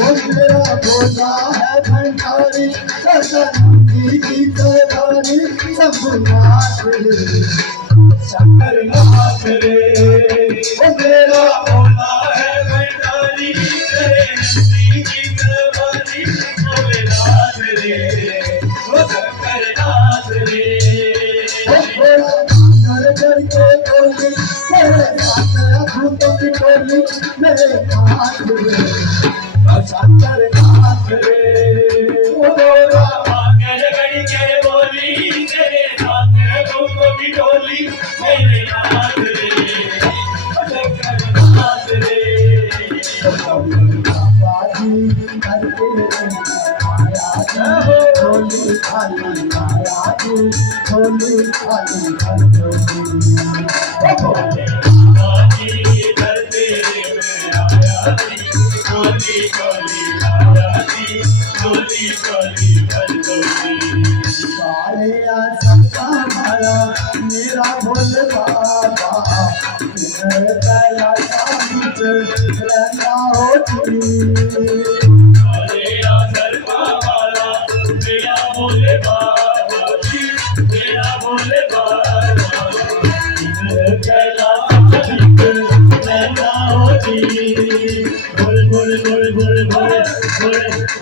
भोला है भंडारी सतनंदी की सरदारी शंभुनाथ रे शंकरनाथ रे मेरा भोला है भंडारी सतनंदी की सरदारी शंभुनाथ रे शंकरनाथ रे घर घर के बोली मेरे साथ भूतों की टोली मेरे हाथ रे शंकरनाथ रे बोला घर घर के बोली मेरे साथ भूतों की टोली मेरे हाथ रे शंकरनाथ रे बाबाजी करके आया होली खाली आया होली खाली मेरा भोल बाबा होती